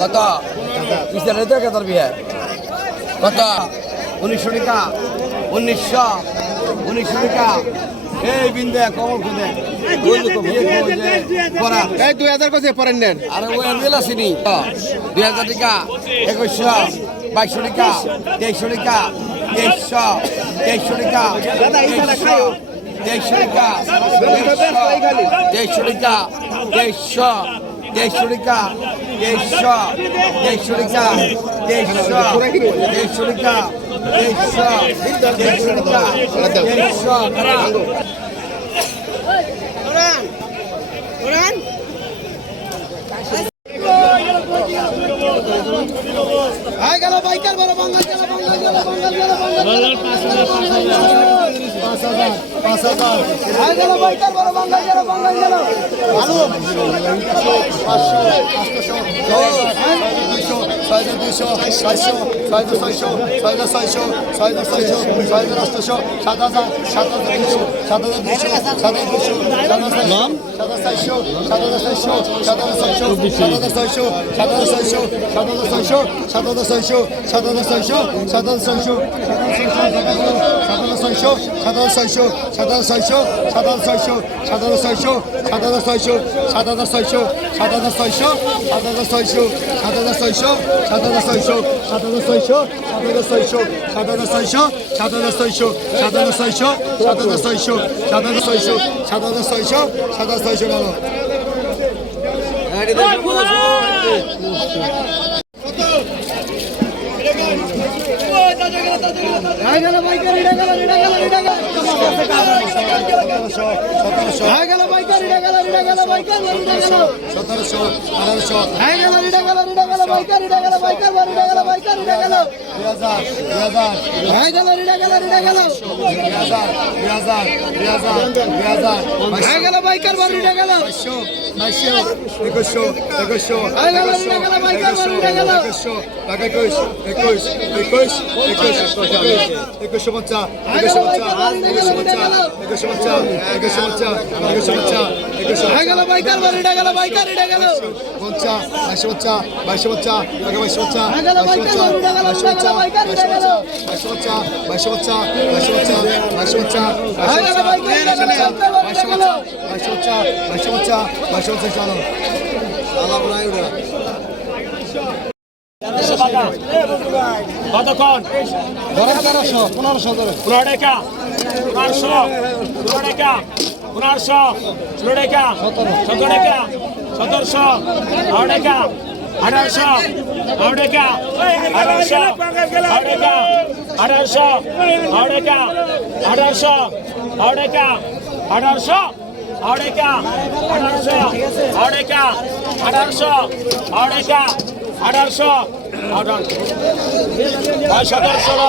কত? পিছনে রেতে কত বিয়ে? কত? উনিশশো টাকা। উনিশশো। উনিশশো টাকা। এই বিন্দে কমল কবি, এই দুই হাজার কাছে পড়েন নেন। আরে ওই রেল আসেনি দুই হাজার টাকা। একুশশো। বাইশশো টাকা। তেইশশো টাকা। তেইশশো। তেইশশো টাকা। দেড়শো টাকা দেড়শো টাকা দেড়শো দেড়শো টাকা দেড়শো দেড়শো টাকা দেড়শো দেড়শো টাকা দেড়শো দেড়শো টাকা দেড়শো আয় গেল বাইকার বলো বাংলা গেল বাংলা গেল বাংলা গেল বাংলা পাঁচ হাজার পাঁচশো পাঁচশো হাজার দুইশো ছয়শো ছয় হাজার ছয়শো ছয় হাজার ছয়শো ছয় হাজার ছয়শো ছয় হাজার আটশোশো সাত হাজার সাত হাজার দুইশো সাত হাজার দুইশো সাত হাজার দুইশো সাত হাজার সাত হাজার ছয়শো সাত হাজার ছয়শো সাত হাজার ছয়শো সাত হাজার ছয়শো সাত হাজার ছয়শো সাত হাজার ছয়শো সাত হাজার ছয়শো সাত হাজার ছয়শো সাত হাজার ছয়শো সাত হাজার ছয়শো সাত হাজার ছয়শো সাত হাজার ছয়শো সাত হাজার ছয়শো সাত হাজার ছয়শো সাত হাজার ছয়শো সাত হাজার ছয়শো সাত হাজার ছয়শো সাত হাজার ছয়শো সাত হাজার ছয়শো সাত হাজার ছয়শো সাত হাজার ছয়শো সাত হাজার ছয়শো গেল সতেরোশো সতেরোশো আঠারোশো। একুশ পঞ্চাশ একুশ পঞ্চাশ একুশ পঞ্চাশ একুশ পঞ্চাশ একুশ পঞ্চাশ একুশ পঞ্চাশ একুশ গেল বাইকার বাড়ি গেল বাইকার গেল পঞ্চাশ বাইশ পঞ্চাশ বাইশ পঞ্চাশ বাইশ পঞ্চাশ বাইশ পঞ্চাশ বাইশশো পঞ্চাশ বাইশশো পঞ্চাশ বাইশশো পঞ্চাশ বাইশশো পঞ্চাশ বাইশশো পঞ্চাশ বাইশশো পঞ্চাশ বাইশশো পঞ্চাশ বাইশশো পঞ্চাশ বাইশশো পঞ্চাশ চলো। কতক্ষণ? ধরেন তেরোশো পনেরোশো ধরে। পনেরো টাকা পনেরোশো ষোলো টাকা পনেরোশো ষোলো টাকা সতেরো। টাকা সতেরোশো আট টাকা আঠারোশো আউডেকা আঠারোশো আউডেকা আঠারোশো আউডেকা আঠারোশো আউডেকা আঠারোশো আউডেকা আঠারোশো আউডেকা আঠারোশো আউডেকা আঠারোশো সতেরোশো